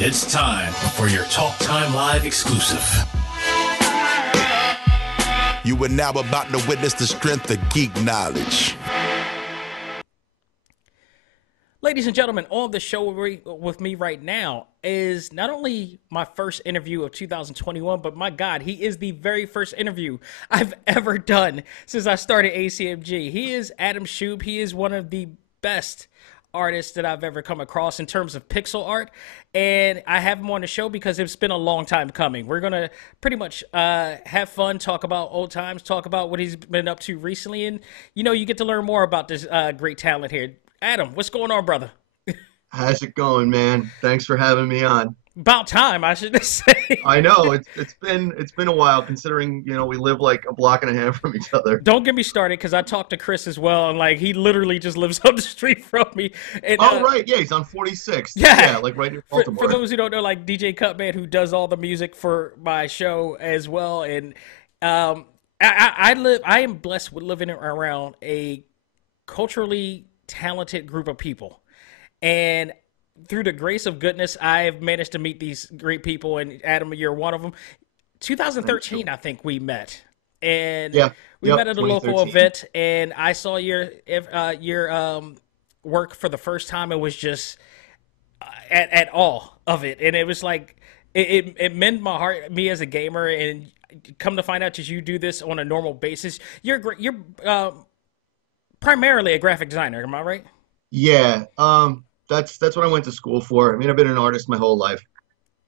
It's time for your Talk Time Live exclusive. You are now about to witness the strength of geek knowledge. Ladies and gentlemen, on the show with me right now is not only my first interview of 2021, but my God, he is the very first interview I've ever done since I started ACMG. He is Adam Shub. He is one of the best artists that I've ever come across in terms of pixel art, and I have him on the show because it's been a long time coming. We're gonna pretty much have fun, talk about old times, talk about what he's been up to recently, and you get to learn more about this great talent here. Adam, what's going on, brother? How's it going, man? Thanks for having me on. About time, I should say. I know it's been a while, considering we live like a block and a half from each other. Don't get me started, because I talked to Chris as well, and like he literally just lives up the street from me. And, right, yeah, he's on 46th. Yeah, like right near Baltimore. For those who don't know, like DJ Cutman, who does all the music for my show as well, and I am blessed with living around a culturally talented group of people, and through the grace of goodness, I've managed to meet these great people, and Adam, you're one of them. 2013, I think we met, and we met at a local event, and I saw your work for the first time. It was just at all of it, and it was like it meant my heart, me as a gamer, and come to find out that you do this on a normal basis. You're primarily a graphic designer, am I right? Yeah, that's what I went to school for. I mean, I've been an artist my whole life.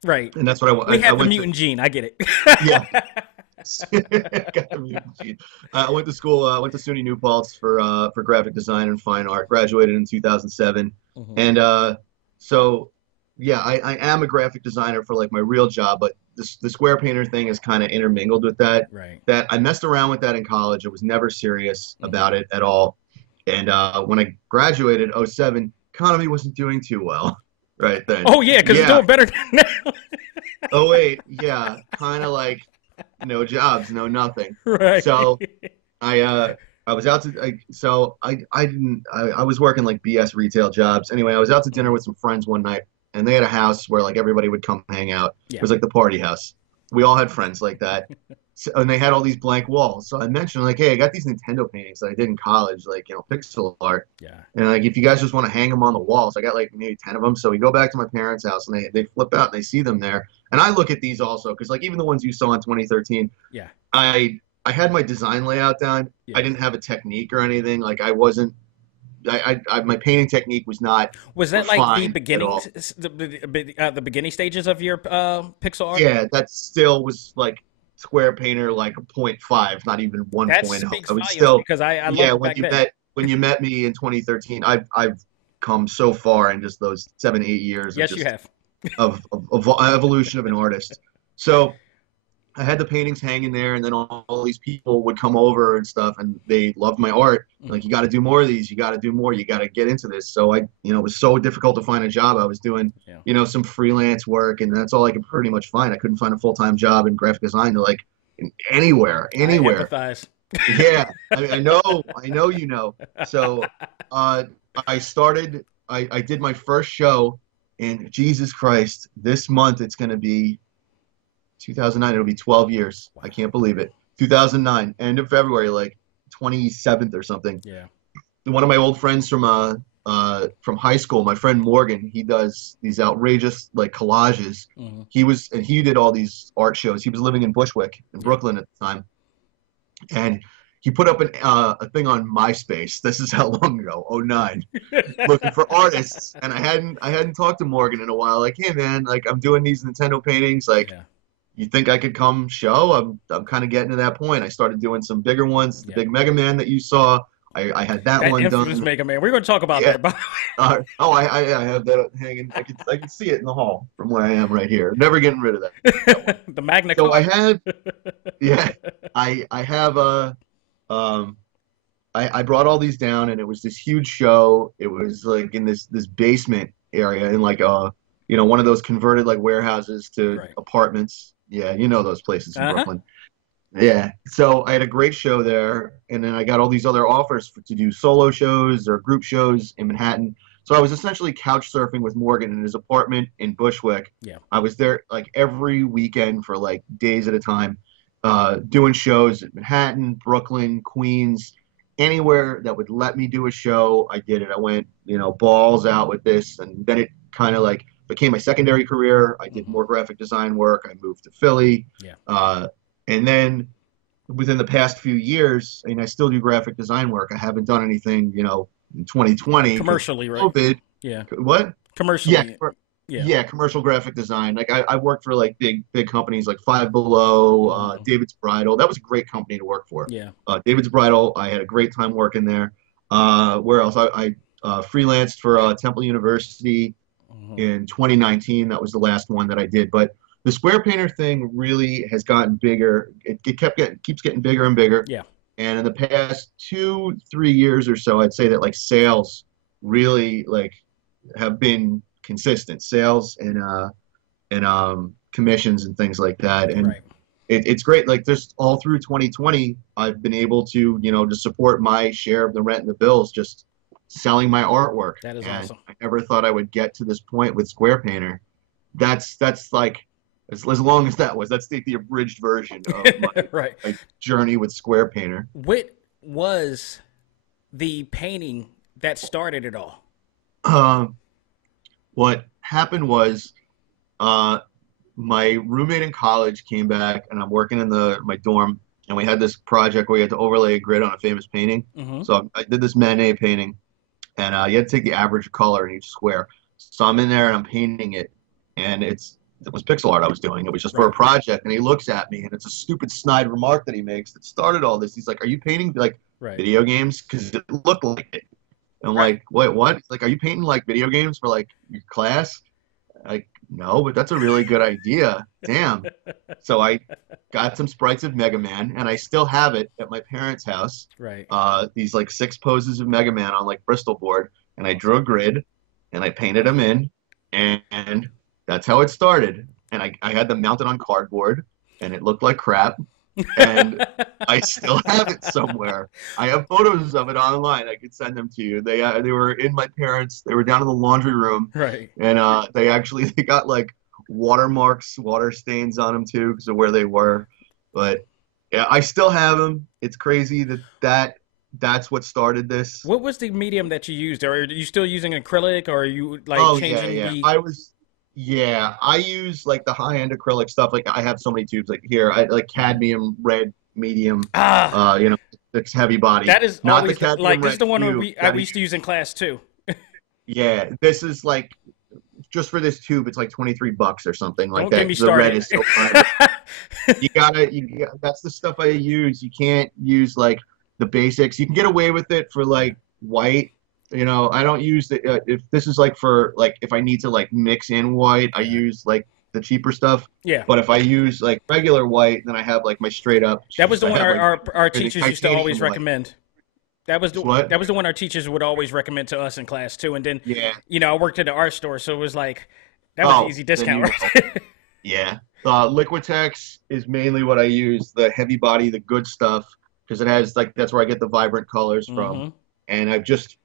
Right. And that's what I We have the mutant gene. I get it. Yeah. Got the mutant gene. I went to school. I went to SUNY New Paltz for graphic design and fine art. Graduated in 2007, and so yeah, I am a graphic designer for like my real job, but the square painter thing is kind of intermingled with that. Right. That I messed around with that in college. I was never serious about it at all. And when I graduated, '07, economy wasn't doing too well right then. Oh, yeah, because it's doing better than now. '08, yeah, kind of like no jobs, no nothing. Right. So I was out to, I was working like BS retail jobs. Anyway, I was out to dinner with some friends one night, and they had a house where like everybody would come hang out. Yeah. It was like the party house. We all had friends like that. And they had all these blank walls. So I mentioned, like, hey, I got these Nintendo paintings that I did in college, like, pixel art. Yeah. And, like, if you guys just want to hang them on the walls, I got, like, maybe 10 of them. So we go back to my parents' house, and they flip out, and they see them there. And I look at these also, because, like, even the ones you saw in 2013, yeah, I had my design layout down. Yeah. I didn't have a technique or anything. Like, I wasn't – my painting technique was not – Was that, like, the beginning, the beginning stages of your pixel art? Yeah, that still was, like – square painter like a 0.5, not even 1.0. That speaks volumes, still, because I love when you met me in 2013, I've come so far in just those 7-8 years. Yes, you have. of evolution of an artist. So I had the paintings hanging there, and then all these people would come over and stuff, and they loved my art. Like, you got to do more of these. You got to do more. You got to get into this. So it was so difficult to find a job. I was doing, some freelance work, and that's all I could pretty much find. I couldn't find a full-time job in graphic design to anywhere. I empathize. Yeah, I know. So I started. I did my first show, and Jesus Christ, this month it's going to be 2009. It'll be 12 years. I can't believe it. 2009, end of February, like 27th or something. Yeah. One of my old friends from high school, my friend Morgan, he does these outrageous like collages. He did all these art shows. He was living in Bushwick in Brooklyn at the time, and he put up a thing on MySpace. This is how long ago, '09, looking for artists. And I hadn't talked to Morgan in a while. Like, hey man, like I'm doing these Nintendo paintings. Like, you think I could come show? I'm kind of getting to that point. I started doing some bigger ones. The big Mega Man that you saw, I had that one done. Mega Man. We're going to talk about that. I have that hanging. I can see it in the hall from where I am right here. Never getting rid of that. The Magna. So I have, I have a. I brought all these down, and it was this huge show. It was like in this basement area, in like one of those converted like warehouses to apartments. Yeah, those places in Brooklyn. Yeah. So I had a great show there, and then I got all these other offers to do solo shows or group shows in Manhattan. So I was essentially couch surfing with Morgan in his apartment in Bushwick. Yeah. I was there like every weekend for like days at a time, doing shows in Manhattan, Brooklyn, Queens, anywhere that would let me do a show. I did it. I went, balls out with this, and then it kind of like became my secondary career. I did more graphic design work. I moved to Philly. Yeah. And then within the past few years, I still do graphic design work. I haven't done anything, in 2020. Commercially, right? COVID. Yeah. What? Commercially. Yeah. Yeah. Commercial graphic design. Like I worked for like big companies like Five Below, David's Bridal. That was a great company to work for. Yeah. David's Bridal. I had a great time working there. Where else? I freelanced for Temple University in 2019. That was the last one that I did. But the square painter thing really has gotten bigger. It keeps getting bigger and bigger. Yeah. And in the past 2-3 years or so, I'd say that like sales really like have been consistent. Sales and commissions and things like that. And Right. it's great. Like just all through 2020, I've been able to, to support my share of the rent and the bills just selling my artwork. That is and awesome. I never thought I would get to this point with Square Painter. That's like as long as that was. That's the abridged version of my, Right. my journey with Square Painter. What was the painting that started it all? What happened was my roommate in college came back, and I'm working in my dorm, and we had this project where you had to overlay a grid on a famous painting. So I did this Manet painting, and you had to take the average color in each square. So I'm in there and I'm painting it, and it was pixel art I was doing. It was just for a project, and he looks at me, and it's a stupid snide remark that he makes that started all this. He's like, "Are you painting like video games? Because it looked like it." And I'm like, "Wait, what?" He's like, "Are you painting like video games for like your class?" Like, no, but that's a really good idea. Damn. So I got some sprites of Mega Man, and I still have it at my parents' house. Right. These like 6 poses of Mega Man on like Bristol board, and I drew a grid, and I painted them in, and that's how it started. And I had them mounted on cardboard, and it looked like crap. And I still have it somewhere. I have photos of it online. I could send them to you. They were in my parents. They were down in the laundry room. Right. And they got like watermarks, water stains on them too because of where they were. But yeah, I still have them. It's crazy that's what started this. What was the medium that you used? Are you still using acrylic, or are you like changing the? I use like the high-end acrylic stuff. Like I have so many tubes. Like here, I like cadmium red, medium. It's heavy body. That is not always the cadmium like this is the one tube. I used to use in class too. Yeah, this is like just for this tube. It's like $23 or something like Don't that. get me The red started. is so that's the stuff I use. You can't use like the basics. You can get away with it for like white. I don't use the if this is like for like if I need to like mix in white, I use like the cheaper stuff. Yeah. But if I use like regular white, then I have like my straight up. That was the one like, our teachers used to always titanium white. recommend. That was the one our teachers would always recommend to us in class too. And then I worked at the art store, so it was like that was an easy discount, right? Yeah. Liquitex is mainly what I use. The heavy body, the good stuff, because it has like that's where I get the vibrant colors from. And I've just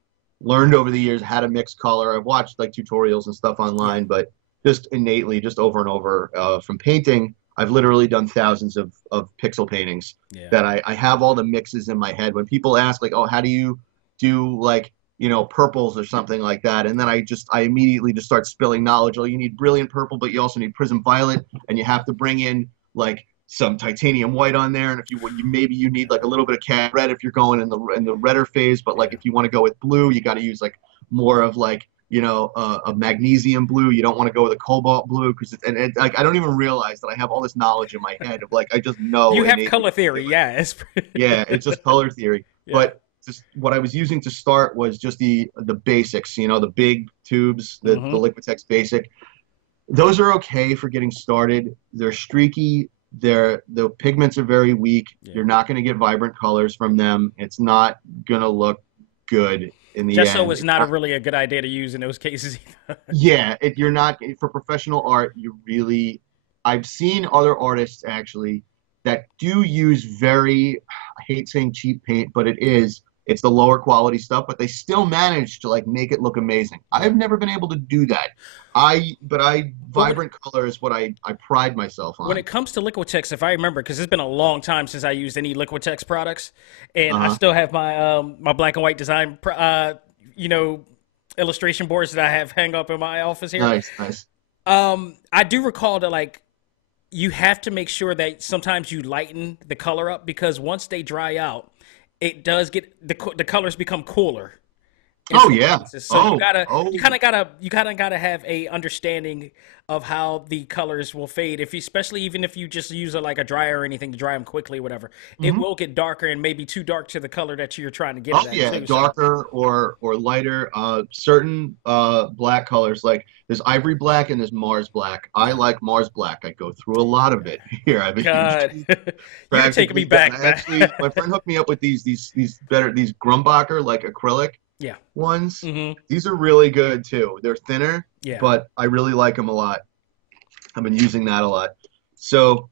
learned over the years how to mix color. I've watched like tutorials and stuff online, but just innately, just over and over from painting, I've literally done thousands of pixel paintings that I have all the mixes in my head. When people ask like, oh, how do you do like, purples or something like that? And then I immediately just start spilling knowledge. Oh, you need brilliant purple, but you also need prism violet, and you have to bring in like some titanium white on there. And if maybe you need like a little bit of cat red if you're going in the redder phase, but like if you want to go with blue, you got to use like more of like a magnesium blue. You don't want to go with a cobalt blue because like I don't even realize that I have all this knowledge in my head of like I just know. You have color theory, yeah. It's just color theory. Yeah. But just what I was using to start was just the basics. The big tubes, the Liquitex basic. Those are okay for getting started. They're streaky. The pigments are very weak. You're not going to get vibrant colors from them. It's not going to look good in the end. So it's not really a good idea to use in those cases either. Yeah, you're not for professional art. I've seen other artists actually that do use I hate saying cheap paint, but it is It's the lower quality stuff, but they still manage to like make it look amazing. I've never been able to do that. Vibrant color is what I pride myself on. When it comes to Liquitex, if I remember, because it's been a long time since I used any Liquitex products, and I still have my my black and white design, illustration boards that I have hang up in my office here. Nice, nice. I do recall that like you have to make sure that sometimes you lighten the color up because once they dry out, it does get the colors become cooler. Oh yeah. So you kind of gotta have a understanding of how the colors will fade. Especially even if you just use like a dryer or anything to dry them quickly, whatever, it will get darker and maybe too dark to the color that you're trying to get. Oh yeah, darker or lighter. Certain black colors, like there's ivory black and there's Mars black. I like Mars black. I go through a lot of it here. God, you're taking me back. Actually, my friend hooked me up with these Grumbacher like acrylic. Yeah. Ones. These are really good too. They're thinner, yeah, but I really like them a lot. I've been using that a lot. So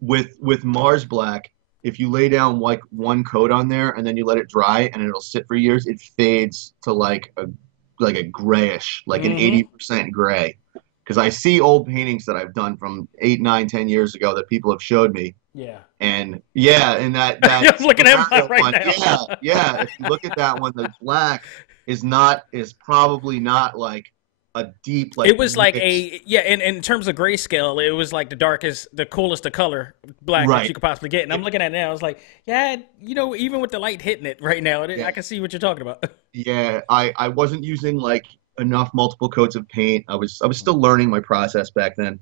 with Mars Black, if you lay down like one coat on there and then you let it dry and it'll sit for years, it fades to like a grayish, like an 80% gray. Because I see old paintings that I've done from 8, 9, 10 years ago that people have showed me. Yeah. And that I'm looking at mine right one, now. Yeah. If you look at that one, the black is probably not like a deep like. It was like in terms of grayscale, it was like the coolest of color black that you could possibly get. And I'm looking at it now, I was like, yeah, even with the light hitting it right now, I can see what you're talking about. Yeah, I wasn't using like enough multiple coats of paint. I was still learning my process back then.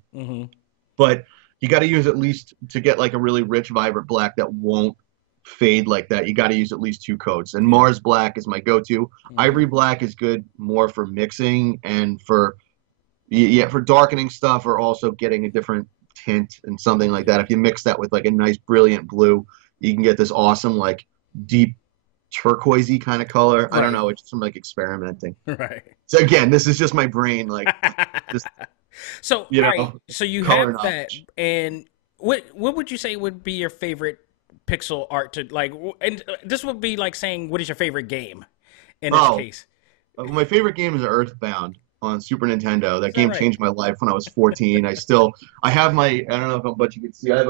But you got to use at least to get like a really rich, vibrant black that won't fade like that. You got to use at least 2 coats. And Mars Black is my go-to. Ivory Black is good more for mixing and for darkening stuff, or also getting a different tint and something like that. If you mix that with like a nice, brilliant blue, you can get this awesome, like deep turquoisey kind of color. Right. I don't know. It's just from like experimenting. Right. So again, this is just my brain, like just. So so you have that, and what would you say would be your favorite pixel art to like? And this would be like saying, what is your favorite game in this case? My favorite game is Earthbound on Super Nintendo. That game changed my life when I was 14. I have I don't know how much you can see. I have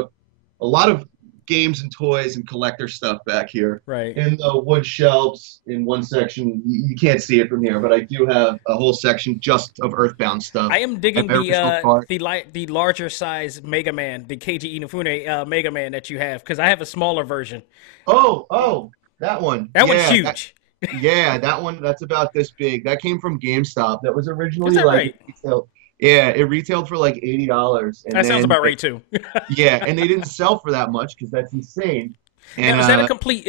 a lot of games and toys and collector stuff back here. Right. In the wood shelves in one section. You can't see it from here, but I do have a whole section just of Earthbound stuff. I am digging the larger size Mega Man, the Keiji Inafune Mega Man that you have, because I have a smaller version. Oh, that one. That one's huge. That one, that's about this big. That came from GameStop. That was originally retailed. Yeah, it retailed for like $80. That sounds about right too. Yeah, and they didn't sell for that much because that's insane. And now, is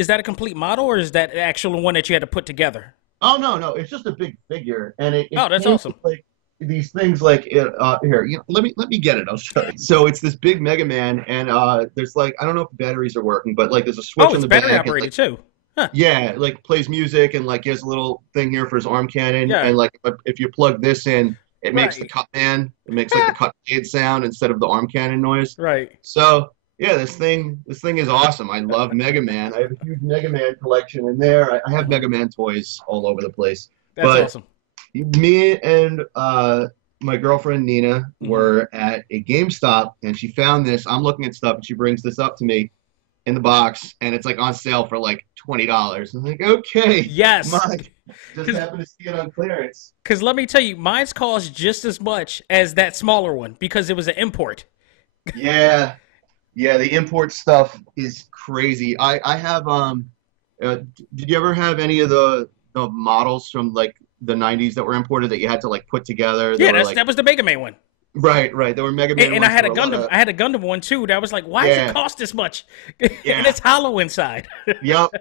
that a complete model, or is that the actual one that you had to put together? Oh no, it's just a big figure, and that's awesome. Like these things, like here, let me get it. I'll show you. So it's this big Mega Man, and there's like, I don't know if the batteries are working, but like there's a switch on the back. Oh, it's battery operated too. Huh. Yeah, like plays music, and like he has a little thing here for his arm cannon, and like if you plug this in. It makes the cut man. It makes like the cut blade sound instead of the arm cannon noise. Right. So yeah, this thing is awesome. I love Mega Man. I have a huge Mega Man collection in there. I have Mega Man toys all over the place. That's awesome. Me and my girlfriend Nina were at a GameStop, and she found this. I'm looking at stuff, and she brings this up to me in the box, and it's like on sale for like $20. I'm like, okay. Yes. Just happened to see it on clearance. Because let me tell you, mine's cost just as much as that smaller one because it was an import. Yeah, the import stuff is crazy. I have did you ever have any of the models from like the 90s that were imported that you had to like put together? That was the Mega Man one. Right. There were Mega Man and I had a Gundam. I had a Gundam one too. That was like, why does it cost this much? And it's hollow inside. Yep.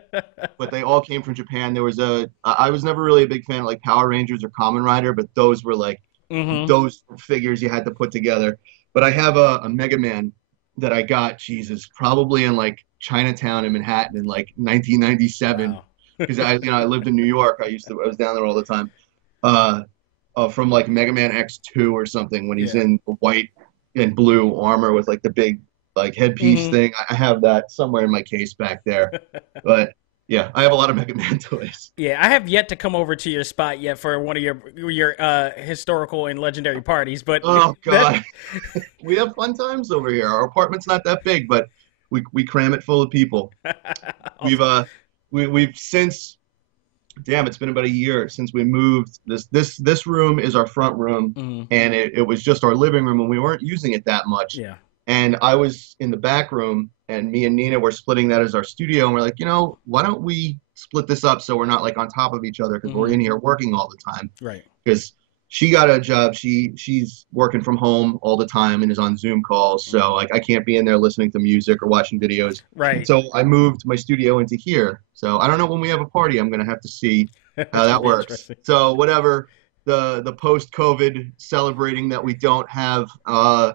But they all came from Japan. There was I was never really a big fan of like Power Rangers or Kamen Rider, but those were like those figures you had to put together. But I have a Mega Man that I got, probably in like Chinatown in Manhattan in like 1997. Because I lived in New York. I was down there all the time. From like Mega Man X2 or something when he's in the white and blue armor with like the big like headpiece thing. I have that somewhere in my case back there. But Yeah, I have a lot of Mega Man toys. Yeah, I have yet to come over to your spot yet for one of your historical and legendary parties, but Oh that God, we have fun times over here. Our apartment's not that big, but we cram it full of people. We've awesome. we've since, damn, it's been about a year since we moved. This room is our front room, Mhm. and it was just our living room, and we weren't using it that much. Yeah. And I was in the back room, and me and Nina were splitting that as our studio, and we're like, why don't we split this up so we're not like on top of each other because we're Mhm. in here working all the time. Right. Because she got a job, she's working from home all the time and is on Zoom calls, so like I can't be in there listening to music or watching videos. Right. So I moved my studio into here. So I don't know when we have a party. I'm gonna have to see how It's gonna that be works. interesting. So whatever the post-COVID celebrating that we don't have uh,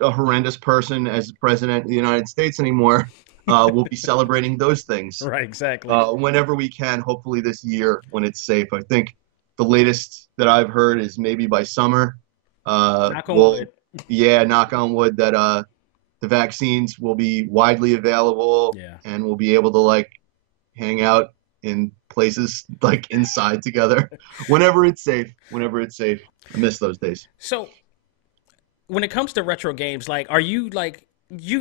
a horrendous person as president of the United States anymore. We'll be celebrating those things Right, exactly. whenever we can, hopefully this year when it's safe. I think the latest that I've heard is maybe by summer. Knock on We'll, wood. yeah, knock on wood that the vaccines will be widely available Yeah. and we'll be able to like hang out in places like inside together whenever it's safe. Whenever it's safe. I miss those days. So when it comes to retro games, like, are you like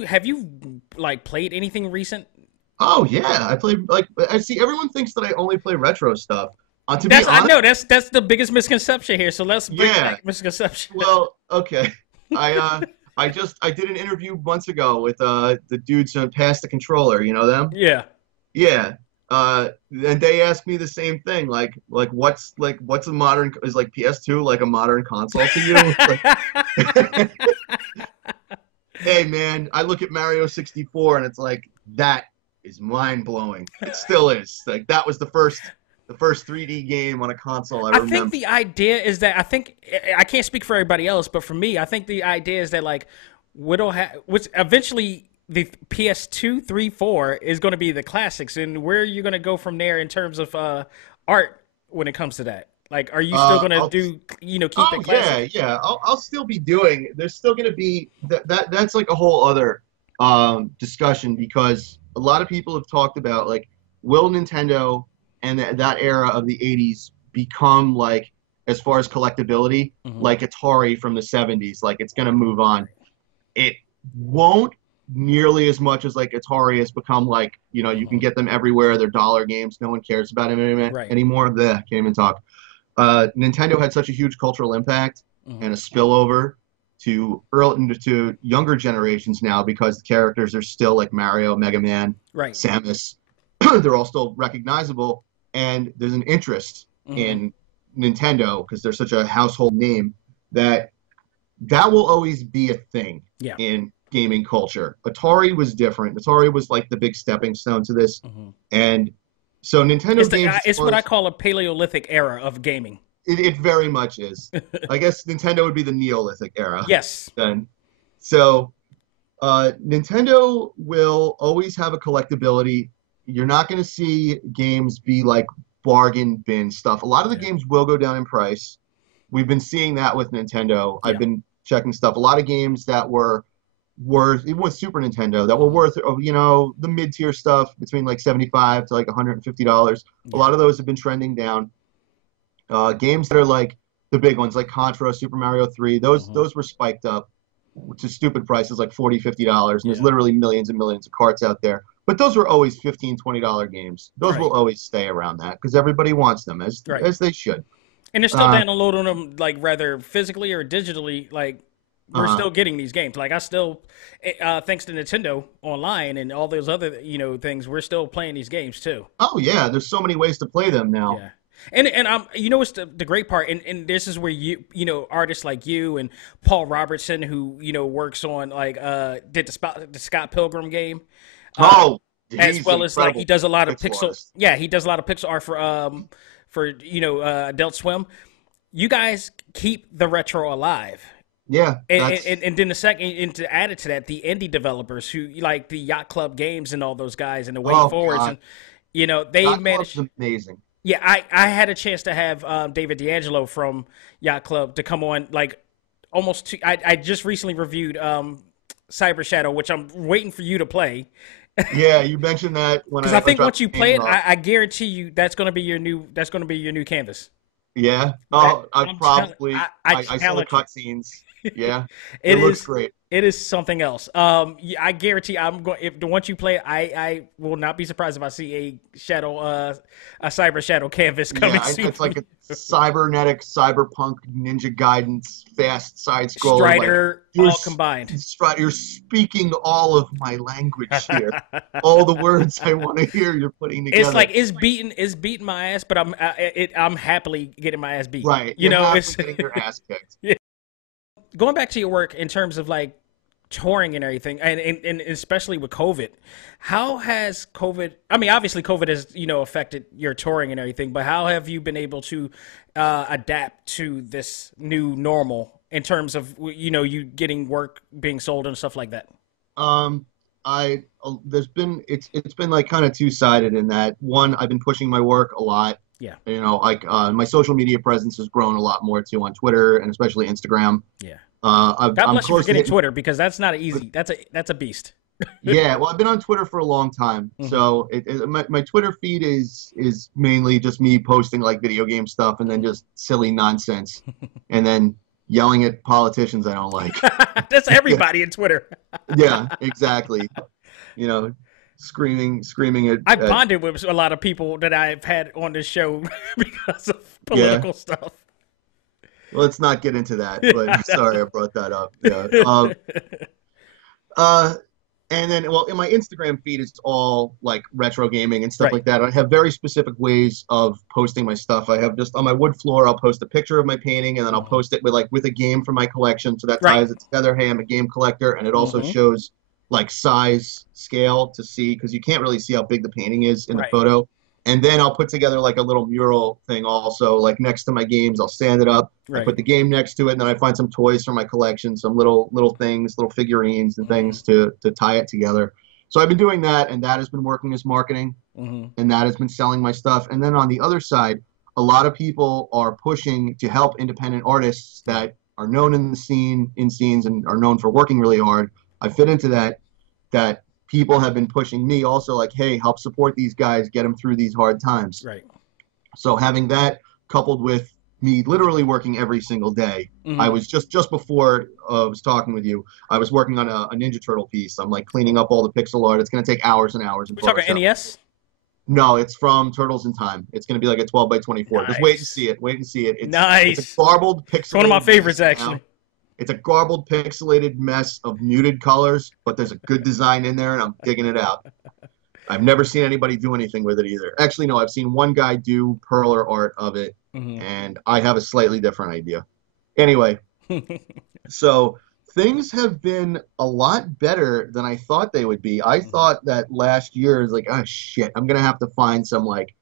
have you like played anything recent? Oh yeah, I play like I see everyone thinks that I only play retro stuff. To be That's I honest, know that's the biggest misconception here. So let's bring yeah. back misconception. Well, okay. I did an interview months ago with the dudes on Pass the Controller, you know them? Yeah. Yeah. And they asked me the same thing, like what's a modern is like PS2 like a modern console to you? Like, hey man, I look at Mario 64 and it's like that is mind blowing. It still is. Like that was the first 3D game on a console I I remember. think the idea is that I can't speak for everybody else, but for me, I think the idea is that like which eventually the PS2, 3, 4 is going to be the classics, and where are you going to go from there in terms of art when it comes to that? Like, are you still going to I'll do keep Oh it yeah, classic? yeah. I'll still be doing. There's still going to be that's like a whole other discussion because a lot of people have talked about like will Nintendo and that era of the 80s become like as far as collectability Hmm. like Atari from the 70s like it's going to move on. It won't nearly as much as like Atari has become like you can Hmm. get them everywhere. They're dollar games. No one cares about them Right. anymore. Can't even talk. Nintendo had such a huge cultural impact Hmm. and a spillover to younger generations now because the characters are still like Mario, Mega Man, Right. Samus. They're all still recognizable, and there's an interest Hmm. in Nintendo because they're such a household name that will always be a thing Yeah. in gaming culture. Atari was different. Atari was like the big stepping stone to this, Hmm. and so Nintendo games, as It's far what I as call a Paleolithic era of gaming. it very much is. I guess Nintendo would be the Neolithic era Yes. then. So Nintendo will always have a collectability. You're not going to see games be like bargain bin stuff. A lot of the Yeah. games will go down in price. We've been seeing that with Nintendo. I've Yeah. been checking stuff. A lot of games that were worth, even with Super Nintendo, that were Mhm. worth, the mid-tier stuff between like 75 to like $150. A Yeah. lot of those have been trending down. Games that are like the big ones, like Contra, Super Mario 3, those Mhm. those were spiked up to stupid prices, like $40, $50. And there's Yeah. literally millions and millions of carts out there. But those were always $15, $20 games. Those Right. will always stay around that because everybody wants them, as Right. as they should. And they're still Uh, downloading them like rather physically or digitally. Like we're uh, still getting these games. Like I still, thanks to Nintendo Online and all those other things, we're still playing these games too. oh yeah, there's so many ways to play them now. Yeah. And what's the great part, and this is where artists like you and Paul Robertson, who works on like did the Scott Pilgrim game, uh, Oh, as he's an well as like he incredible does a lot of pixel pixel, artist. yeah, he does a lot of pixel art for Adult Swim. You guys keep the retro alive. Yeah, And, that's and then the second, and to add it to that, the indie developers who like the Yacht Club Games and all those guys and the Way oh Forwards, god, and they Yacht Club's managed. amazing. Yeah, I had a chance to have David D'Angelo from Yacht Club to come on. Like almost, I just recently reviewed Cyber Shadow, which I'm waiting for you to play. Yeah, you mentioned that when Because I I think dropped once you the play painting it, off. I guarantee you that's going to be your new. That's going to be your new canvas. Yeah. That Oh, I I, probably I I saw the challenge you. cutscenes. Yeah, it It looks is. great. It is something else. Yeah, I guarantee I'm going. If once you play it, I will not be surprised if I see a shadow, a cyber shadow canvas coming Yeah, soon it's from like you. a cybernetic, cyberpunk, Ninja Gaiden, fast side scroller. Like Strider, you're all combined. you're speaking all of my language here. All the words I want to hear, you're putting It's together. like it's beating my ass, but I'm happily getting my ass beat. Right, You you're know, happily it's getting your ass kicked. going back to your work in terms of like touring and everything, and especially with COVID. How has COVID? I mean, obviously, COVID has affected your touring and everything, but how have you been able to adapt to this new normal in terms of you getting work being sold and stuff like that? Um, there's been it's been like kind of two-sided in that one, I've been pushing my work a lot. Yeah, Like my social media presence has grown a lot more too on Twitter and especially Instagram. yeah. God I'm bless you for close to getting hitting. Twitter because that's not easy. That's a beast. Yeah, well, I've been on Twitter for a long time, Hmm. so my Twitter feed is mainly just me posting like video game stuff and then just silly nonsense, and then yelling at politicians I don't like. That's Yeah, everybody in Twitter. yeah, exactly. You know, screaming I at bonded with a lot of people that I've had on this show because of yeah. political stuff. Let's not get into that, but sorry I brought that up. Yeah. Uh, And then, well, in my Instagram feed, it's all like retro gaming and stuff Right. like that. I have very specific ways of posting my stuff. I have just on my wood floor, I'll post a picture of my painting and then I'll post it with a game from my collection. So that Right. ties it together. Hey, I'm a game collector. And it also Hmm. shows like size, scale to see, because you can't really see how big the painting is in the Right. photo. And then I'll put together like a little mural thing also, like next to my games. I'll stand it up. I Right. put the game next to it, and then I find some toys from my collection, some little things, little figurines and things to tie it together. So I've been doing that, and that has been working as marketing, Hmm. and that has been selling my stuff. And then on the other side, a lot of people are pushing to help independent artists that are known in the scene, in scenes, and are known for working really hard. I fit into that people have been pushing me also like, hey, help support these guys, get them through these hard times. Right. So having that coupled with me literally working every single day. I Hmm. was just before I was talking with you, I was working on a Ninja Turtle piece. I'm like cleaning up all the pixel art. It's going to take hours and hours in We talking Photoshop. NES? No, it's from Turtles in Time. It's going to be like a 12 by 24. Just wait and Nice. see it. Wait and see it. It's a Nice. garbled It's one of my pixelated favorites, mess now. actually. It's a garbled pixelated mess of muted colors, but there's a good design in there, and I'm digging it out. I've never seen anybody do anything with it either. Actually, no, I've seen one guy do perler art of it, Hmm. and I have a slightly different idea. Anyway, so things have been a lot better than I thought they would be. I thought that last year is like, oh shit, I'm gonna have to find some like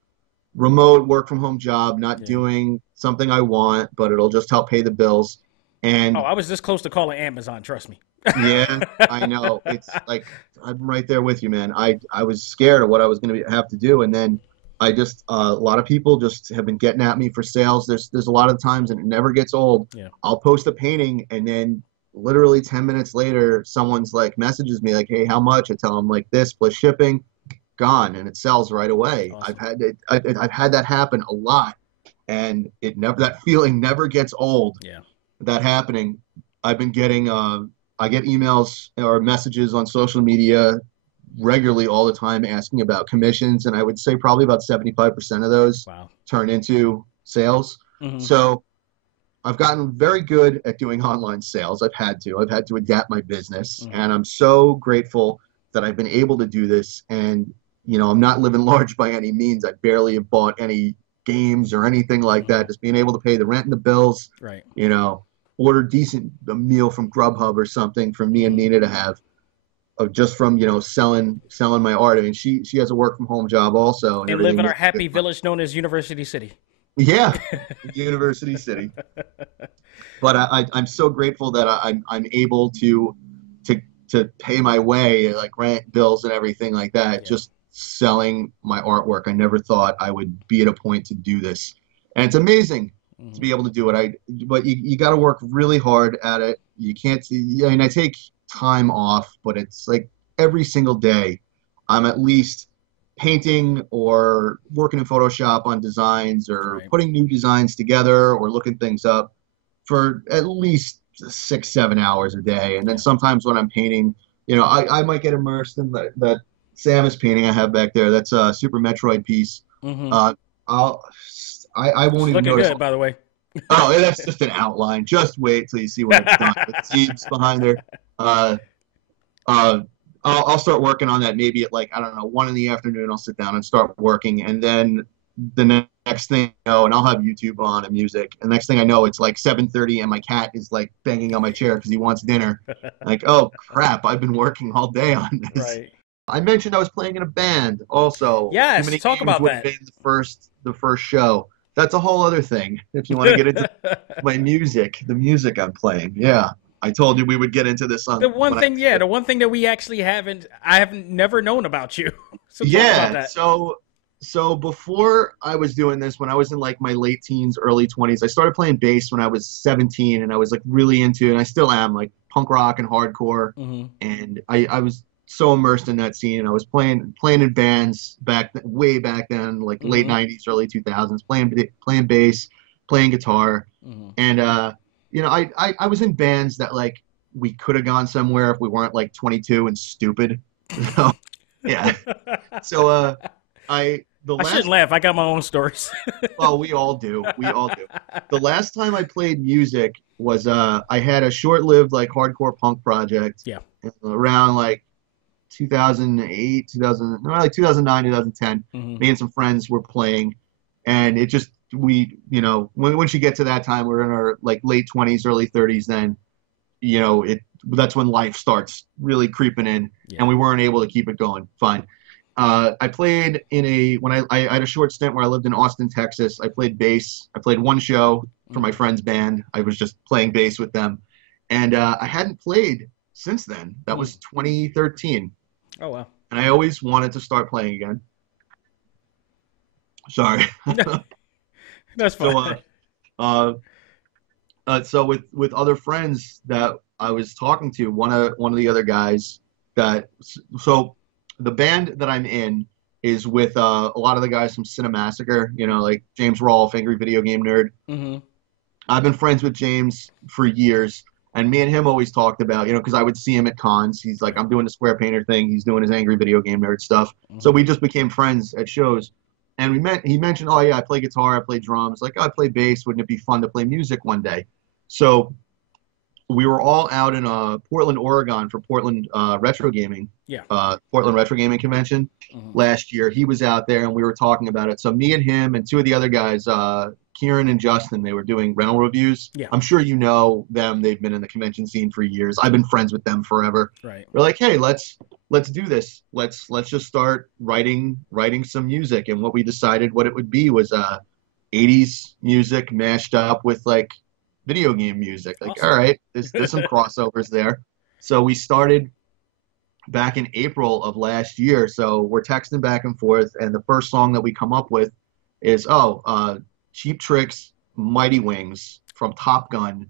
remote work from home job, not Yeah. doing something I want, but it'll just help pay the bills. Oh, And I was this close to calling Amazon. Trust me. yeah, I know. It's like I'm right there with you, man. I was scared of what I was going to have to do, and then I just a lot of people just have been getting at me for sales. There's a lot of times, and it never gets old. Yeah. I'll post a painting, and then literally 10 minutes later, someone's like messages me like, "Hey, how much?" I tell them like this plus shipping, gone, and it sells right away. Awesome. I've had that happen a lot, and it never that feeling never gets old. Yeah. That happening. I've been getting I get emails or messages on social media regularly all the time asking about commissions, and I would say probably about 75% of those Wow. turn into sales. Hmm. So I've gotten very good at doing online sales. I've had to adapt my business, Hmm. and I'm so grateful that I've been able to do this. And I'm not living large by any means. I barely have bought any games or anything like that. Just being able to pay the rent and the bills, Right. order a meal from Grubhub or something for me and Nina to have, of just from selling my art. I mean, she has a work from home job also, and And live everything. in our happy village known as University City. Yeah, University City. But I'm so grateful that I'm able to pay my way, like rent, bills, and everything like that. Yeah. Just selling my artwork. I never thought I would be at a point to do this, and it's amazing to be able to do it. But you got to work really hard at it. You can't. I mean, I take time off, but it's like every single day I'm at least painting or working in Photoshop on designs or Right. putting new designs together or looking things up for at least 6, 7 hours a day. And then Yeah. sometimes when I'm painting, I might get immersed in that Samus painting I have back there. That's a Super Metroid piece. Mm-hmm. Uh, I'll, I It's won't even looking notice. good, by the way. Oh, that's just an outline. Just wait till you see when it's done with seams behind there. Uh, uh, I'll start working on that maybe at like, I don't know, 1 in the afternoon. I'll sit down and start working. And then the next thing I know, and I'll have YouTube on and music. And next thing I know, it's like 7:30 and my cat is like banging on my chair because he wants dinner. Like, oh crap, I've been working all day on this. Right. I mentioned I was playing in a band also. Too Yes, Many talk Games about would have that. been the first show. That's a whole other thing if you want to get into my music, the music I'm playing. Yeah. I told you we would get into this on The one when I thing, yeah, the one thing that we actually I haven't never known about you. So talk about Yeah, that. so before I was doing this, when I was in like my late teens, early 20s, I started playing bass when I was 17 and I was like really into, and I still am, like punk rock and hardcore. Hmm. And I was so immersed in that scene. I was playing in bands way back then, like late Hmm. 90s, early 2000s, playing bass, playing guitar. Hmm. And I was in bands that like we could have gone somewhere if we weren't like 22 and stupid. So, yeah. So the I shouldn't last laugh. I got my own stories. well, we all do. We all do. The last time I played music was I had a short-lived like hardcore punk project Yeah. around like 2008, 2000, no, like 2009, 2010. Hmm. Me and some friends were playing, and it just once you get to that time, we're in our like late 20s, early 30s. Then that's when life starts really creeping in, Yeah. and we weren't able to keep it going. Fine. I played when I had a short stint where I lived in Austin, Texas. I played bass. I played one show for my friend's band. I was just playing bass with them, and I hadn't played since then. That was 2013, Oh wow. and I always wanted to start playing again. Sorry. That's So, fine. so with other friends that I was talking to, one of the other guys so the band that I'm in is with a lot of the guys from Cinemassacre, like James Rolfe, Angry Video Game Nerd. Hmm. I've been friends with James for years, and me and him always talked about, because I would see him at cons. He's like, I'm doing the Square Painter thing. He's doing his Angry Video Game Nerd stuff. So we just became friends at shows. And he mentioned, oh yeah, I play guitar, I play drums. Like, oh, I play bass. Wouldn't it be fun to play music one day? So we were all out in Portland, Oregon for Portland Retro Gaming, Yeah. Portland Retro Gaming Convention last year. He was out there and we were talking about it. So me and him and two of the other guys, Kieran and Justin, they were doing rental reviews. Yeah. I'm sure you know them. They've been in the convention scene for years. I've been friends with them forever. Right. We're like, hey, let's do this. Let's just start writing some music. And what we decided what it would be was 80s music mashed up with like video game music. Like, Awesome. all right, there's some crossovers there. So we started back in April of last year. So we're texting back and forth, and the first song that we come up with is Cheap Trick's Mighty Wings from Top Gun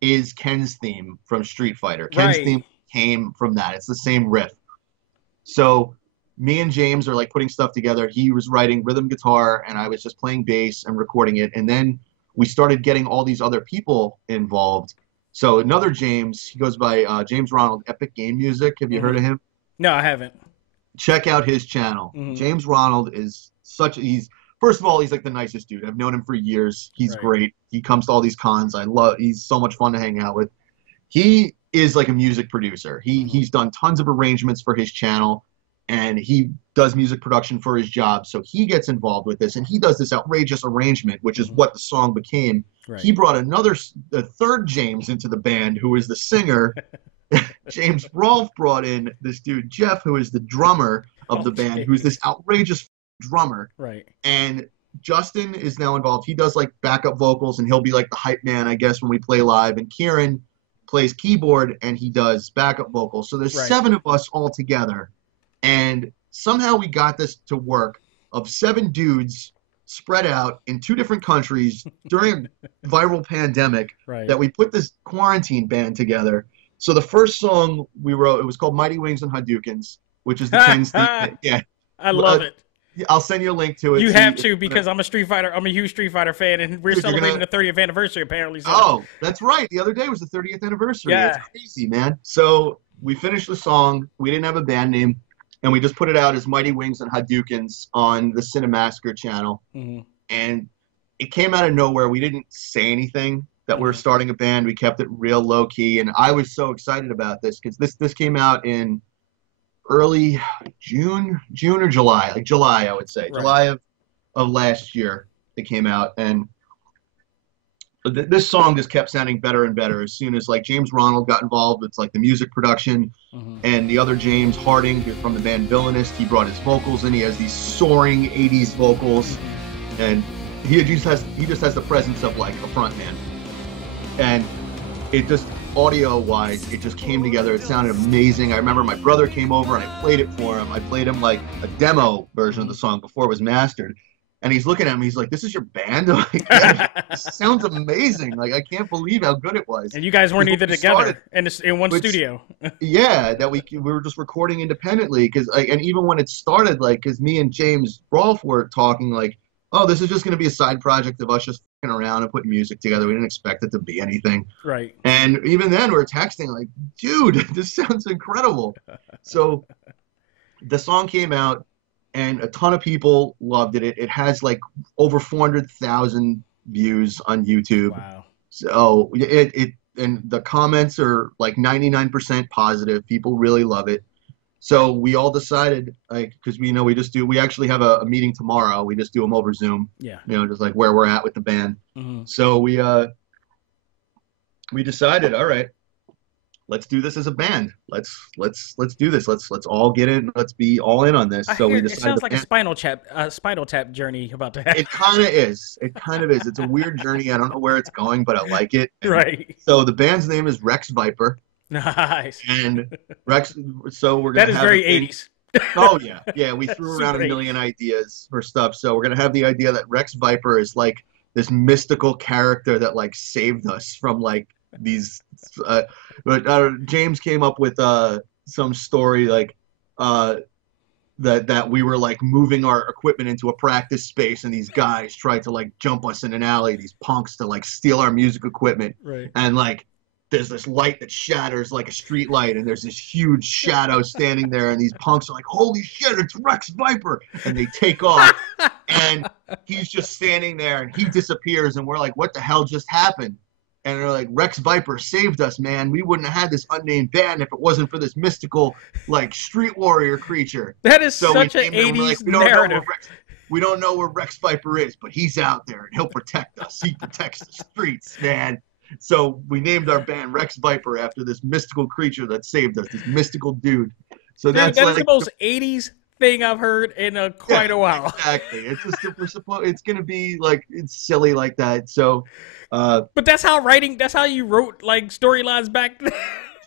is Ken's theme from Street Fighter. Ken's Right. theme came from that. It's the same riff. So me and James are like putting stuff together. He was writing rhythm guitar and I was just playing bass and recording it. And then we started getting all these other people involved. So another James, he goes by James Ronald, Epic Game Music. Have you heard of him? No, I haven't. Check out his channel. James Ronald is first of all, he's like the nicest dude. I've known him for years. He's Right. great. He comes to all these cons. He's so much fun to hang out with. He is like a music producer. He's done tons of arrangements for his channel, and he does music production for his job. So he gets involved with this, and he does this outrageous arrangement, which is what the song became. Right. He brought a third James into the band, who is the singer. James Rolfe brought in this dude, Jeff, who is the drummer of the band, who's this outrageous drummer. Right. And Justin is now involved. He does like backup vocals, and he'll be like the hype man, I guess, when we play live. And Kieran plays keyboard, and he does backup vocals. So there's Right. 7 of us all together. And somehow we got this to work of 7 dudes spread out in 2 different countries during a viral pandemic Right. that we put this quarantine band together. So the first song we wrote, it was called Mighty Wings and Hadoukens. which is the Ken's theme. Yeah, I love it. I'll send you a link to it. You have to, because I'm a huge Street Fighter fan, and we're celebrating the 30th anniversary apparently. So. Oh, that's right. The other day was the 30th anniversary. Yeah. It's crazy, man. So we finished the song. We didn't have a band name, and we just put it out as Mighty Wings and Hadoukens on the Cinemassacre channel. Mm-hmm. And it came out of nowhere. We didn't say anything that we're starting a band. We kept it real low key, and I was so excited about this because this came out in early June or July, like July, I would say, right. July of last year. It came out, and this song just kept sounding better and better as soon as like James Ronald got involved with like the music production, and the other James Harding from the band Villainist. He brought his vocals in. He has these soaring '80s vocals, and he just has the presence of like a front man, and it just audio-wise, it just came together. It sounded amazing. I remember my brother came over and I played it for him. I played him like a demo version of the song before it was mastered. And he's looking at me, he's like, "This is your band?" I'm like, "Yeah, it sounds amazing. Like, I can't believe how good it was." And you guys weren't even together in one studio. Yeah, that we were just recording independently. And even when it started, like, because me and James Rolfe were talking like, "Oh, this is just going to be a side project of us just fucking around and putting music together. We didn't expect it to be anything." Right. And even then, we were texting like, "Dude, this sounds incredible." So the song came out, and a ton of people loved it. It has like over 400,000 views on YouTube. Wow. So and the comments are like 99% positive. People really love it. So we all decided, like, because we actually have a meeting tomorrow. We just do them over Zoom. Yeah. Just like where we're at with the band. Mm-hmm. So we decided, all right, let's do this as a band. Let's do this. Let's all get in. Let's be all in on this. So we decided. It sounds like a Spinal Tap journey about to happen. It kind of is. It's a weird journey. I don't know where it's going, but I like it. Right. So the band's name is Rex Viper. Nice. And Rex. So we're gonna. That is very 80s. Oh yeah. We threw around a million ideas for stuff. So we're gonna have the idea that Rex Viper is like this mystical character that like saved us from like these. But James came up with some story like that we were like moving our equipment into a practice space, and these guys tried to like jump us in an alley. These punks to like steal our music equipment. Right. And like there's this light that shatters like a street light, and there's this huge shadow standing there, and these punks are like, "Holy shit, it's Rex Viper!" And they take off, and he's just standing there, and he disappears, and we're like, "What the hell just happened?" And they're like, "Rex Viper saved us, man. We wouldn't have had this unnamed band if it wasn't for this mystical, like, street warrior creature." That is such an 80s narrative. We don't know where Rex Viper is, but he's out there, and he'll protect us. He protects the streets, man. So we named our band Rex Viper after this mystical creature that saved us, this mystical dude. So that is the most 80s thing I've heard in quite a while. Exactly. It's just it's going to be like, it's silly like that. So but that's how you wrote like storylines back then.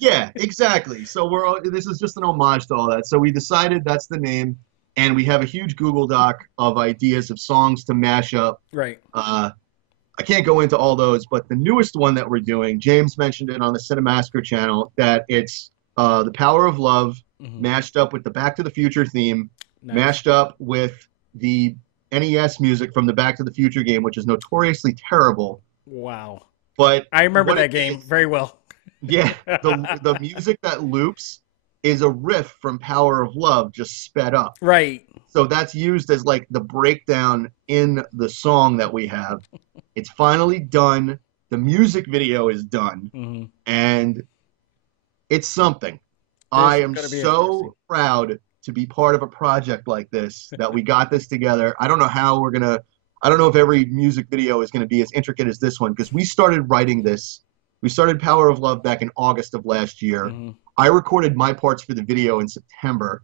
Yeah, exactly. So this is just an homage to all that. So we decided that's the name, and we have a huge Google Doc of ideas of songs to mash up. Right. I can't go into all those, but the newest one that we're doing, James mentioned it on the Cinemassacre channel, that it's The Power of Love mashed up with the Back to the Future theme, mashed up with the NES music from the Back to the Future game, which is notoriously terrible. Wow. But I remember that game very well. Yeah, the music that loops is a riff from Power of Love just sped up. Right. So that's used as like the breakdown in the song that we have. It's finally done. The music video is done. And it's something. I am so proud to be part of a project like this, that we got this together. I don't know how I don't know if every music video is going to be as intricate as this one, because we started writing this. We started Power of Love back in August of last year. I recorded my parts for the video in September,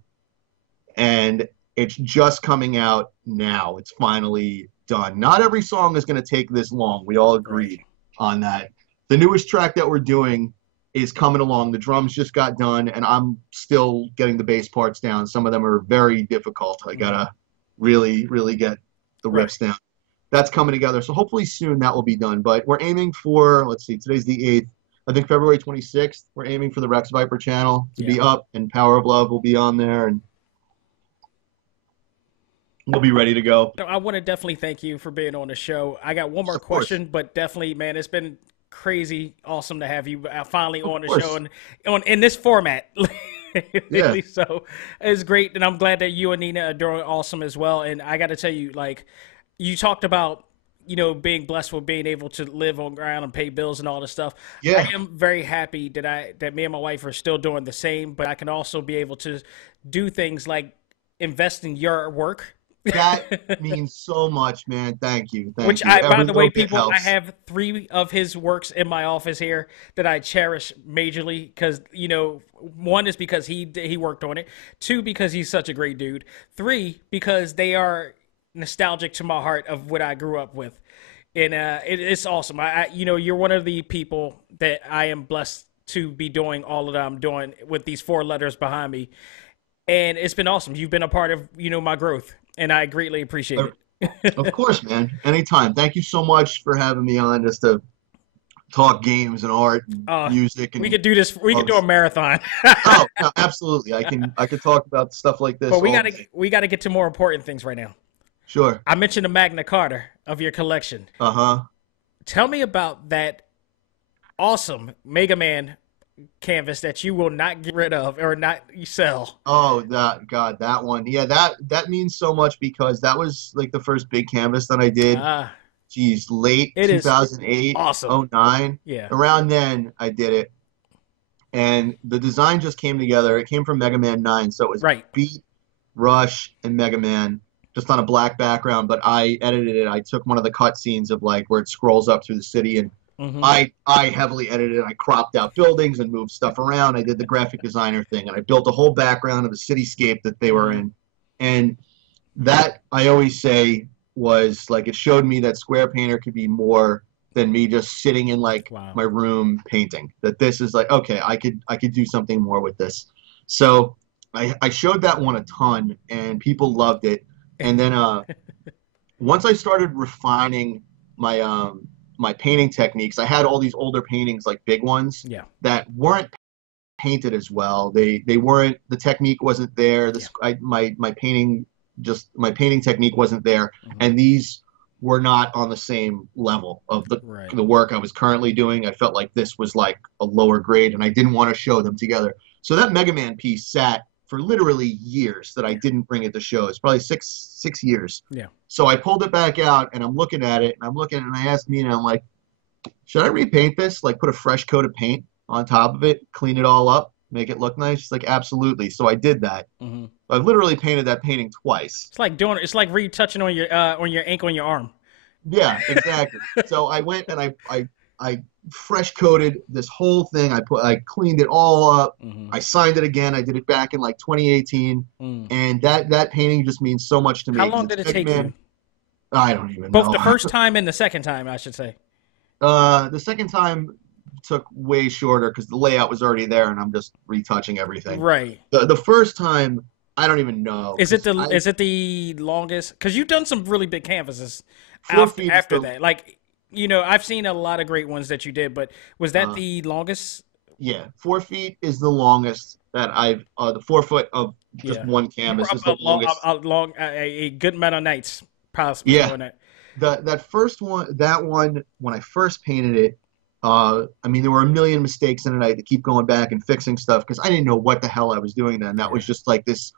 and it's just coming out now. It's finally done. Not every song is going to take this long. We all agreed on that. The newest track that we're doing is coming along. The drums just got done, and I'm still getting the bass parts down. Some of them are very difficult. I got to really, really get the riffs down. That's coming together. So hopefully soon that will be done. But we're aiming for, let's see, today's the 8th. I think February 26th, we're aiming for the Rex Viper channel to be Yeah. up, and Power of Love will be on there, and we'll be ready to go. I want to definitely thank you for being on the show. I got one more Of course. question, but definitely, man, it's been crazy awesome to have you finally on the course. show and in this format. Yeah. So it's great, and I'm glad that you and Nina are doing awesome as well. And I got to tell you, like, you talked about, you know, being blessed with being able to live on ground and pay bills and all this stuff. Yeah. I am very happy that me and my wife are still doing the same, but I can also be able to do things like invest in your work. That means so much, man. Thank you. Thank Which you. by the Every way, little bit people, I helps. have 3 of his works in my office here that I cherish majorly because, you know, 1 is because he worked on it. 2, because he's such a great dude. 3, because they are nostalgic to my heart of what I grew up with. And it's awesome. You know, you're one of the people that I am blessed to be doing all that I'm doing with these 4 letters behind me. And it's been awesome. You've been a part of, you know, my growth, and I greatly appreciate it. Of course, man. Anytime. Thank you so much for having me on just to talk games and art and music. And we could do this. We could do a marathon. Oh, no, absolutely. I could talk about stuff like this. But we all gotta day. we gotta get to more important things right now. Sure. I mentioned the Magna Carta of your collection. Uh-huh. Tell me about that awesome Mega Man canvas that you will not get rid of or not sell. Oh, that one. Yeah, that means so much because that was like the first big canvas that I did. Geez, late It is 2008, awesome. 09. Yeah. Around then I did it. And the design just came together. It came from Mega Man 9, so it was Right. Beat, Rush, and Mega Man just on a black background, but I edited it. I took one of the cutscenes of like where it scrolls up through the city, and I heavily edited it. I cropped out buildings and moved stuff around. I did the graphic designer thing, and I built a whole background of the cityscape that they were in. And that, I always say, was like it showed me that Square Painter could be more than me just sitting in like my room painting. That this is like, okay, I could do something more with this. So I showed that one a ton, and people loved it. And then once I started refining my my painting techniques, I had all these older paintings, like big ones, that weren't painted as well. They weren't. The technique wasn't there. My painting technique wasn't there, and these were not on the same level of the work I was currently doing. I felt like this was like a lower grade, and I didn't want to show them together. So that Mega Man piece sat for literally years that I didn't bring it to shows, probably six years. Yeah. So I pulled it back out, and I'm looking at it, and I asked Nina, I'm like, should I repaint this? Like put a fresh coat of paint on top of it, clean it all up, make it look nice? She's like, absolutely. So I did that. I literally painted that painting twice. It's like retouching on your ink on your arm. Yeah, exactly. So I went and I fresh coated this whole thing. I cleaned it all up. I signed it again. I did it back in like 2018, and that painting just means so much to me. How long did it take you? I don't even know. Both the first time and the second time, I should say. The second time took way shorter because the layout was already there, and I'm just retouching everything. Right. The first time, I don't even know. Is it the longest? Because you've done some really big canvases after that. Like, you know, I've seen a lot of great ones that you did, but was that the longest? Yeah, 4 feet is the longest that I've. The 4 foot of just one canvas is the longest. A good amount of nights, possibly. Yeah. Doing it. That first one, when I first painted it, I mean, there were a million mistakes in it. I had to keep going back and fixing stuff because I didn't know what the hell I was doing then. That was just like this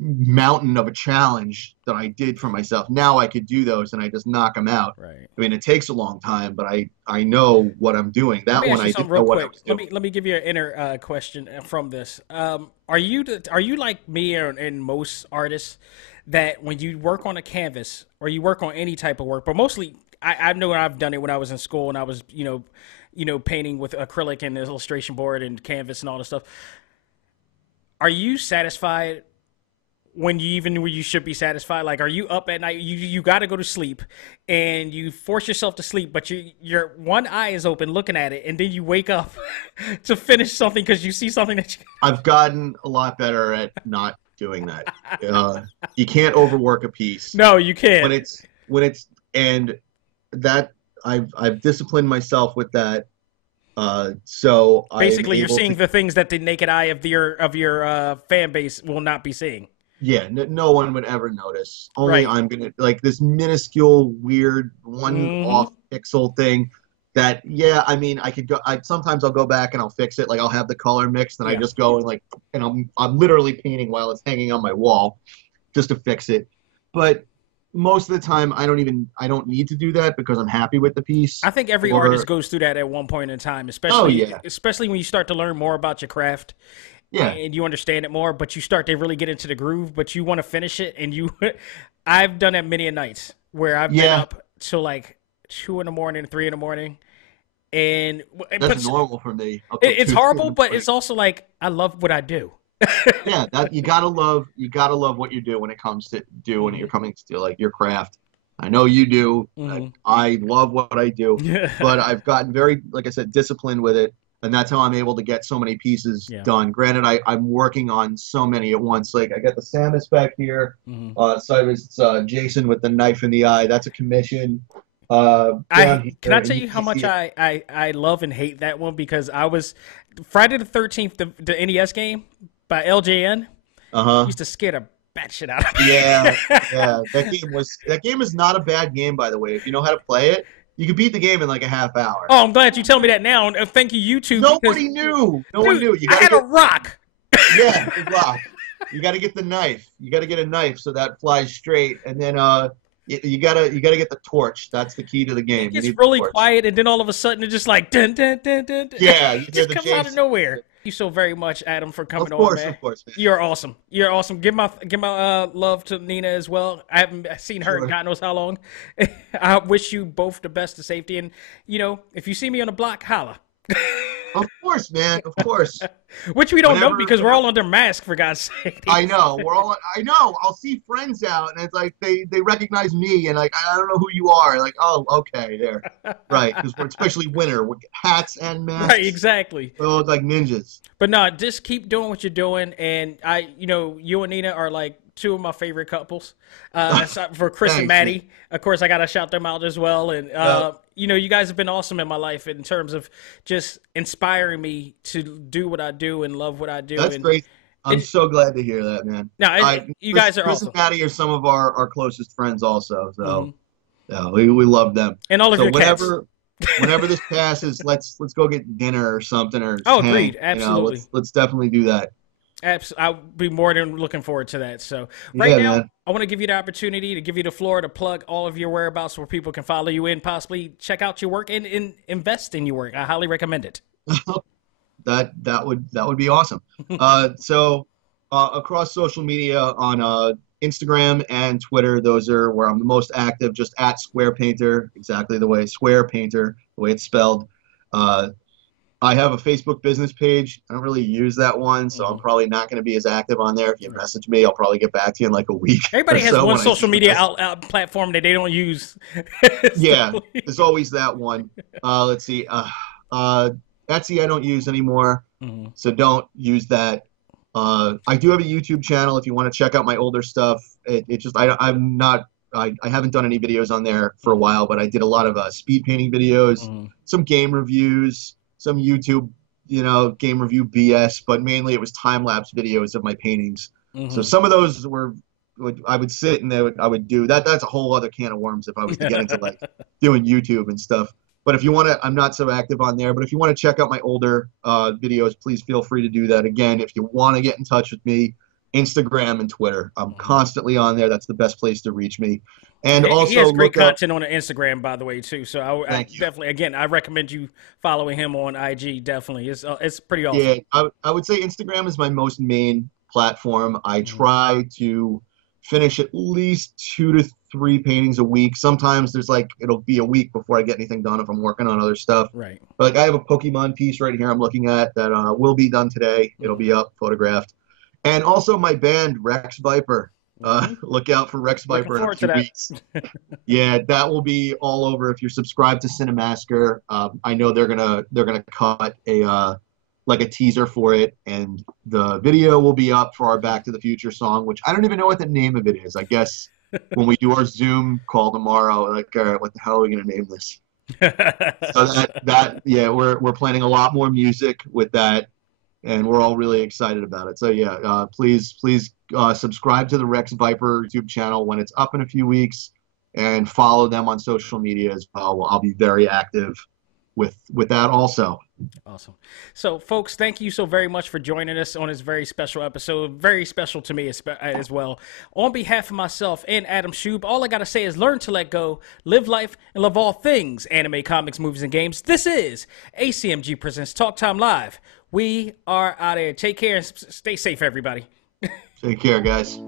mountain of a challenge that I did for myself. Now I could do those and I just knock them out. Right. I mean, it takes a long time, but I know what I'm doing. That one I didn't know what I was doing. Let me give you an inner question from this. Are you like me and most artists that when you work on a canvas or you work on any type of work, but mostly I know I've done it when I was in school and I was you know painting with acrylic and illustration board and canvas and all this stuff. Are you satisfied when you should be satisfied? Like, are you up at night? You got to go to sleep, and you force yourself to sleep, but your one eye is open looking at it, and then you wake up to finish something because you see something that I've gotten a lot better at not doing that. You can't overwork a piece. No, you can't. When it's and that I've disciplined myself with that. So I'm Basically, you're able seeing to. the things that the naked eye of your fan base will not be seeing. Yeah, no one would ever notice. Only Right. I'm gonna like this minuscule, weird, one-off pixel thing. That yeah, I mean, I could go. I sometimes I'll go back and I'll fix it. Like I'll have the color mixed, and I Yeah. just go and like, and I'm literally painting while it's hanging on my wall, just to fix it. But most of the time, I don't need to do that because I'm happy with the piece. I think every Or artist goes through that at one point in time, oh especially yeah, especially when you start to learn more about your craft yeah, and you understand it more, but you start to really get into the groove, but you want to finish it and you I've done that many a nights where I've been yeah. up till like 2 in the morning, 3 in the morning. And That's normal for me. Up to it's 2, 3 in horrible, the but morning. it's also like I love what I do. Yeah, that you gotta love what you do when it comes to doing it. You're coming to like your craft. I know you do. I love what I do, but I've gotten very, like I said, disciplined with it, and that's how I'm able to get so many pieces Yeah. done. Granted, I'm working on so many at once. Like I got the Samus back here. So it's Jason with the knife in the eye. That's a commission. Down here, Can I tell you you how much see it. I love and hate that one because I was Friday the 13th, the NES game by LJN Uh-huh. used to scare the bat shit out of me. Yeah, yeah. That game is not a bad game, by the way. If you know how to play it, you can beat the game in like a half hour. Oh, I'm glad you tell me that now. Thank you, YouTube. Nobody knew. No one Dude, knew. You I gotta had a get rock. yeah, good luck. You gotta get the knife. You gotta get a knife so that flies straight, and then you gotta get the torch. That's the key to the game. It gets You need the really torch. quiet, and then all of a sudden it just like dun dun dun dun. Dun. Yeah, you It hear just the comes out of Jason. nowhere. Thank you so very much, Adam, for coming on, man. Of course, man. You're awesome. You're awesome. Give my love to Nina as well. I haven't seen her in Sure. God knows how long. I wish you both the best of safety, and if you see me on the block, holla. Of course, man. Of course. Which we don't know Whenever- because we're all under mask, for God's sake. I know. I know. I'll see friends out, and it's like they recognize me, and like I don't know who you are. Like, oh, okay, there, right? Because we're especially winter with hats and masks. Right, exactly. We look like ninjas. But no, just keep doing what you're doing, and you and Nina are like two of my favorite couples. For Chris and Thanks, Maddie, of course, I gotta shout them out as well. And you guys have been awesome in my life in terms of just inspiring me to do what I do and love what I do. That's and great. I'm so glad to hear that, man. No, you guys are Chris awesome. and Maddie are some of our closest friends, also. So, yeah, we love them. And all of your cats. Whenever this passes, let's go get dinner or something or Oh, hang, agreed. Absolutely. Let's definitely do that. I'll be more than looking forward to that. So right now, man. I want to give you the opportunity to give you the floor to plug all of your whereabouts where people can follow you in, possibly check out your work and invest in your work. I highly recommend it. That would be awesome. So across social media on Instagram and Twitter, those are where I'm the most active. Just at Square Painter, exactly the way Square Painter, the way it's spelled. I have a Facebook business page. I don't really use that one, so I'm probably not going to be as active on there. If you message me, I'll probably get back to you in like a week. Everybody or has so one when I social see media the platform that they don't use. Yeah, there's always that one. Let's see. Etsy I don't use anymore, so don't use that. I do have a YouTube channel if you want to check out my older stuff. It just I haven't done any videos on there for a while, but I did a lot of speed painting videos, some game reviews, some YouTube, game review BS, but mainly it was time-lapse videos of my paintings. So some of those I would sit and I would do that. That's a whole other can of worms if I was to get into like doing YouTube and stuff. But if you want to, I'm not so active on there, but if you want to check out my older videos, please feel free to do that. Again, if you want to get in touch with me, Instagram and Twitter. I'm constantly on there. That's the best place to reach me. And also, he has great look up, content on Instagram, by the way, too. So I definitely, again, I recommend you following him on IG. Definitely, it's pretty awesome. Yeah, I would say Instagram is my most main platform. I try to finish at least 2 to 3 paintings a week. Sometimes it'll be a week before I get anything done if I'm working on other stuff. Right. But like I have a Pokemon piece right here I'm looking at that will be done today. It'll be up, photographed. And also my band Rex Viper. Look out for Rex Viper in a few weeks. Yeah, that will be all over. If you're subscribed to Cinemasker, I know they're gonna cut a teaser for it, and the video will be up for our Back to the Future song, which I don't even know what the name of it is. I guess when we do our Zoom call tomorrow, like, all right, what the hell are we gonna name this? So yeah, we're planning a lot more music with that, and we're all really excited about it. So yeah, please subscribe to the Rex Viper YouTube channel when it's up in a few weeks, and follow them on social media as well. I'll be very active with that also. Awesome. So, folks, thank you so very much for joining us on this very special episode. Very special to me as well. On behalf of myself and Adam Shub, all I got to say is learn to let go, live life, and love all things anime, comics, movies, and games. This is ACMG Presents Talk Time Live. We are out of here. Take care and stay safe, everybody. Take care, guys.